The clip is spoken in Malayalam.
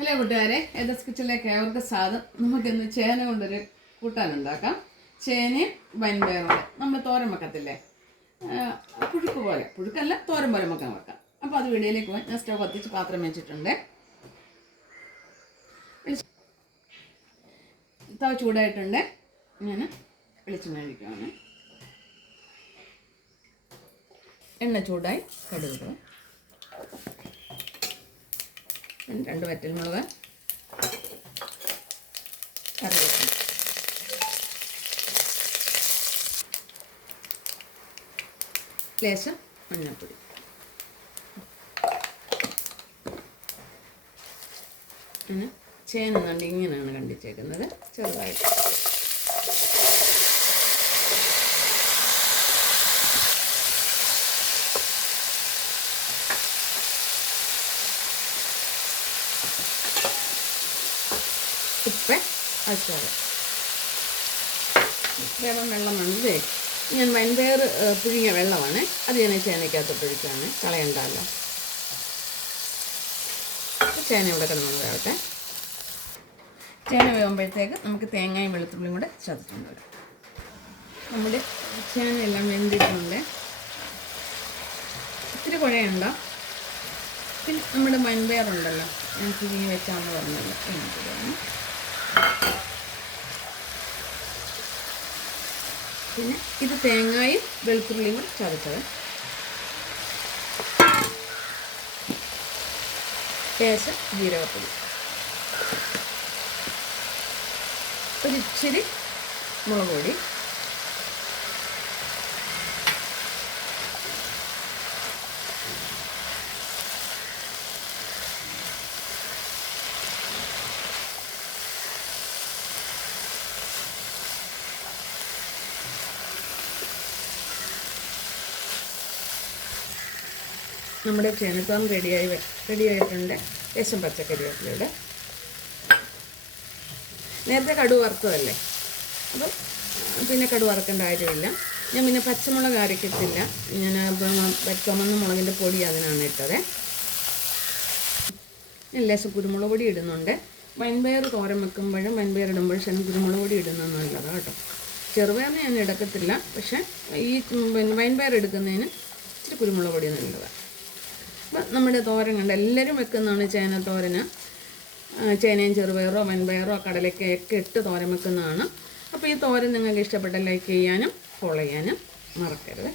ഹലോ കൂട്ടുകാരെ, ഏതസ് കിച്ചണിലേക്ക് ഏവർക്ക് സ്വാഗതം. നമുക്കിന്ന് ചേന കൊണ്ടൊരു കൂട്ടാനുണ്ടാക്കാം. ചേനയും വൻപയറോടെ നമ്മൾ തോരൻ വെക്കത്തില്ലേ, പുഴുക്ക് പോലെ, പുഴുക്കല്ല തോരൻ പോലെ വെക്കാൻ വെക്കാം. അപ്പോൾ അത് വീഡിയോയിലേക്ക് പോയി ഞാൻ സ്റ്റവ് കത്തിച്ച് പാത്രം വെച്ചിട്ടുണ്ട്. തവ ചൂടായിട്ടുണ്ട്. ഞാൻ വെളിച്ചെണ്ണ ഒഴിക്കുകയാണ്. എണ്ണ ചൂടായി കടുക്, 2 വറ്റൽമുളക്, കറിവേപ്പില, ലേശം മഞ്ഞൾപ്പൊടി. ചേന കണ്ട് ഇങ്ങനെയാണ് കണ്ടിച്ചേക്കുന്നത്, ചെറുതായിട്ട്. ഉപ്പ് ആവശ്യമാണ്. വെള്ളം വന്നതേ ഞാൻ വൻപയർ പുഴുങ്ങിയ വെള്ളമാണ്, അത് ഞാൻ ചേനയ്ക്കകത്തോട്ട് ഒഴിക്കുകയാണ്, കളയണ്ടല്ലോ. ചേന ഇവിടെ കിടന്നത് വേവട്ടെ. ചേന വേകുമ്പോഴത്തേക്ക് നമുക്ക് തേങ്ങയും വെളുത്തുള്ളിയും കൂടെ ചതച്ചുകൊണ്ട് വരാം. നമ്മുടെ ചേനയെല്ലാം വെന്തിട്ടുണ്ട്, ഇത്തിരി കുഴയുണ്ട. പിന്നെ നമ്മുടെ വൻപയറുണ്ടല്ലോ, ഞാൻ പുഴുങ്ങി വെച്ചാന്ന് പറഞ്ഞല്ലോ, എനിക്കിതാണ്. പിന്നെ ഇത് തേങ്ങയും വെളുത്തുള്ളിയും കൂടി ചതച്ചത്, ലേശം ജീരകപ്പൊടി, ഒരിച്ചിരി മുളക് പൊടി, നമ്മുടെ ചേനത്തോരൻ റെഡിയായിട്ടുണ്ട്. ലേശം പച്ചക്കറിവേപ്പിലയുടെ. നേരത്തെ കടുക് വറുത്തതല്ലേ, അപ്പം പിന്നെ കടുക് വറുക്കേണ്ട കാര്യമില്ല. ഞാൻ പിന്നെ പച്ചമുളക് അരയ്ക്കത്തില്ല, ഞാൻ ചുമന്ന മുളകിൻ്റെ പൊടി അതിനാണ് ഇട്ടത്. ഞാൻ ലേശം കുരുമുളക് പൊടി ഇടുന്നുണ്ട്. വൻപയർ തോരൻ വെക്കുമ്പോഴും വൻപയർ ഇടുമ്പോഴും ശേഷം കുരുമുളക് പൊടി ഇടുന്നത് നല്ലതാണ് കേട്ടോ. ചെറുപയറിന് ഞാൻ എടുക്കത്തില്ല, പക്ഷേ ഈ വൻപയർ എടുക്കുന്നതിന് ഇച്ചിരി കുരുമുളക് പൊടി നല്ലതാണ്. അപ്പം നമ്മുടെ തോരൻ കണ്ട് എല്ലാവരും വെക്കുന്നതാണ് ചേന തോരന്. ചേനയും ചെറുപയറോ വൻപയറോ കടലക്കയൊക്കെ ഇട്ട് തോരൻ വെക്കുന്നതാണ്. അപ്പോൾ ഈ തോരൻ നിങ്ങൾക്ക് ഇഷ്ടപ്പെട്ട ലൈക്ക് ചെയ്യാനും ഫോളോ ചെയ്യാനും മറക്കരുത്.